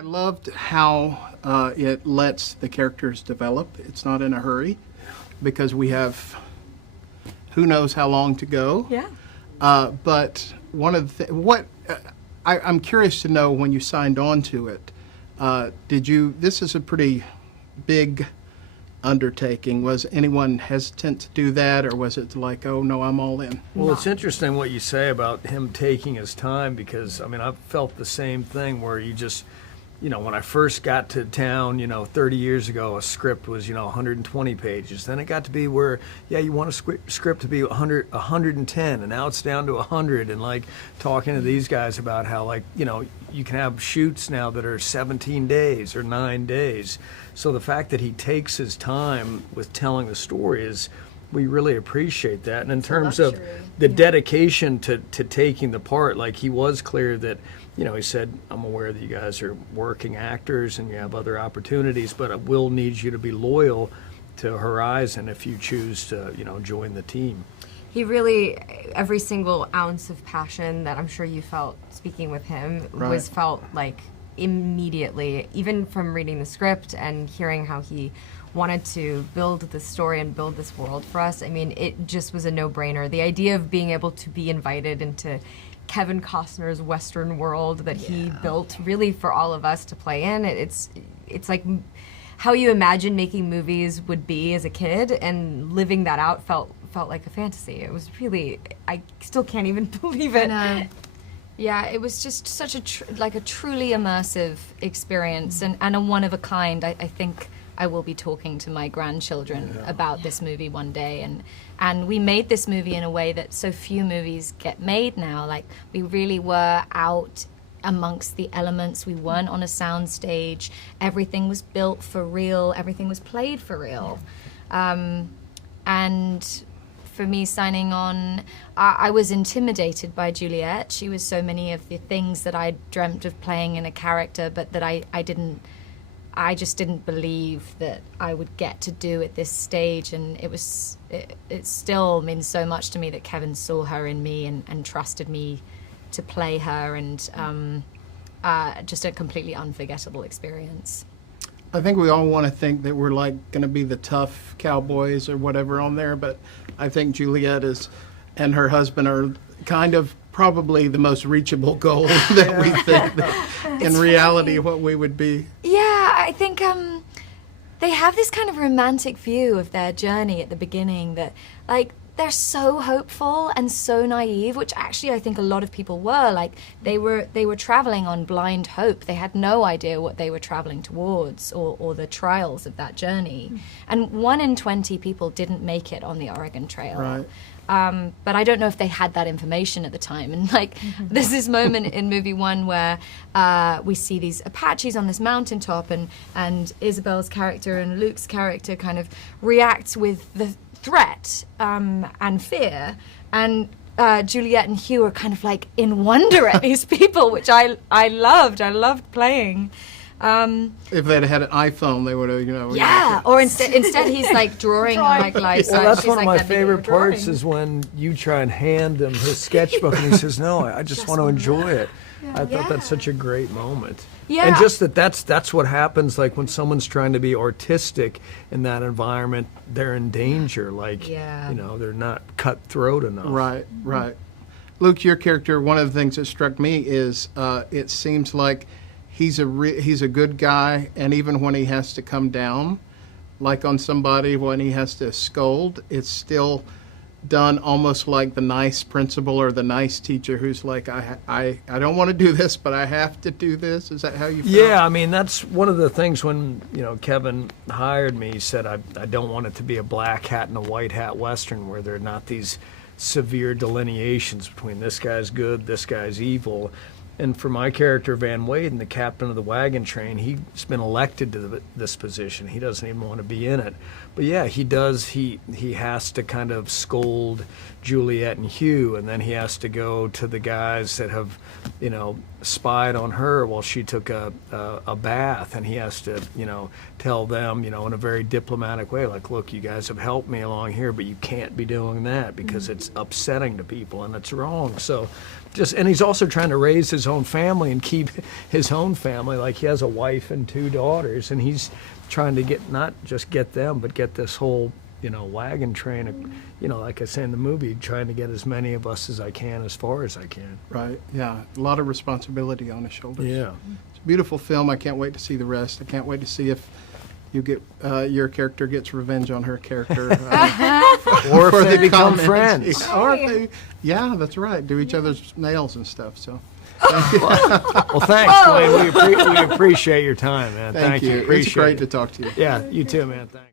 I loved how it lets the characters develop. It's not in a hurry because we have who knows how long to go. Yeah. But one of the I'm curious to know when you signed on to it. This is a pretty big undertaking. Was anyone hesitant to do that, or was it like, oh no, I'm all in? Well, it's interesting what you say about him taking his time, because I mean, I've felt the same thing where you just, when I first got to town, 30 years ago, a script was, 120 pages. Then it got to be where, you want a script to be 110, and now it's down to 100. And like talking to these guys about how, like, you can have shoots now that are 17 days or 9 days. So the fact that he takes his time with telling the story we really appreciate that. And in terms of the dedication to taking the part, like, he was clear that, he said, I'm aware that you guys are working actors and you have other opportunities, but I will need you to be loyal to Horizon if you choose to, join the team. He really, every single ounce of passion that I'm sure you felt speaking with him was felt like immediately, even from reading the script and hearing how he wanted to build this story and build this world for us. I mean, it just was a no-brainer. The idea of being able to be invited into Kevin Costner's Western world that he built really for all of us to play in, it's like how you imagine making movies would be as a kid, and living that out felt like a fantasy. It was really, I still can't even believe it. Yeah, it was just such a truly immersive experience, and a one of a kind. I think I will be talking to my grandchildren about this movie one day, and we made this movie in a way that so few movies get made now. Like, we really were out amongst the elements. We weren't on a sound stage. Everything was built for real. Everything was played for real. And for me signing on, I was intimidated by Juliette. She was so many of the things that I dreamt of playing in a character, but that I just didn't believe that I would get to do at this stage. And it still means so much to me that Kevin saw her in me and trusted me to play her, and just a completely unforgettable experience. I think we all want to think that we're like going to be the tough cowboys or whatever on there, but I think Juliette and her husband are kind of probably the most reachable goal that we think that in reality what we would be. Yeah, I think they have this kind of romantic view of their journey at the beginning that, like, they're so hopeful and so naive, which actually I think a lot of people were. Like, they were traveling on blind hope. They had no idea what they were traveling towards, or the trials of that journey. And 1 in 20 people didn't make it on the Oregon Trail. Right. But I don't know if they had that information at the time. And like, there's this moment in movie 1 where we see these Apaches on this mountaintop, and Isabelle's character and Luke's character kind of react with the threat and fear, and Juliette and Hugh are kind of like in wonder at these people, which I loved playing. If they'd had an iPhone, they would have, Yeah, or instead he's like drawing like life size. Well, that's She's one of like, my favorite parts is when you try and hand him his sketchbook and he says, no, I just want to enjoy it. I thought that's such a great moment. Yeah. And just that's what happens, like, when someone's trying to be artistic in that environment, they're in danger. Like, they're not cutthroat enough. Right. Luke, your character, one of the things that struck me is it seems like he's a good guy, and even when he has to come down, like on somebody, when he has to scold, it's still done almost like the nice principal or the nice teacher who's like, I don't want to do this, but I have to do this. Is that how you feel? Yeah, I mean, that's one of the things when, Kevin hired me. He said, I don't want it to be a black hat and a white hat Western where there are not these severe delineations between this guy's good, this guy's evil. And for my character, Van Wayden, the captain of the wagon train, he's been elected to this position. He doesn't even want to be in it. But yeah, he does. He has to kind of scold Juliette and Hugh, and then he has to go to the guys that have, spied on her while she took a bath, and he has to, tell them, in a very diplomatic way, like, look, you guys have helped me along here, but you can't be doing that because it's upsetting to people and it's wrong. So and he's also trying to raise his own family and keep his own family. Like, he has a wife and 2 daughters, and he's trying to not just get them, but get this whole, wagon train, like I say in the movie, trying to get as many of us as I can, as far as I can. Right, yeah. A lot of responsibility on his shoulders. Yeah. It's a beautiful film. I can't wait to see the rest. I can't wait to see if you get your character gets revenge on her character. Or if for they the become comments. friends. Or if they, yeah, that's right. Do each other's nails and stuff, so. Well, thanks, Dwayne. We appreciate your time, man. Thank you. It's Appreciate great it. to talk to you. Yeah, you too, man. Thanks.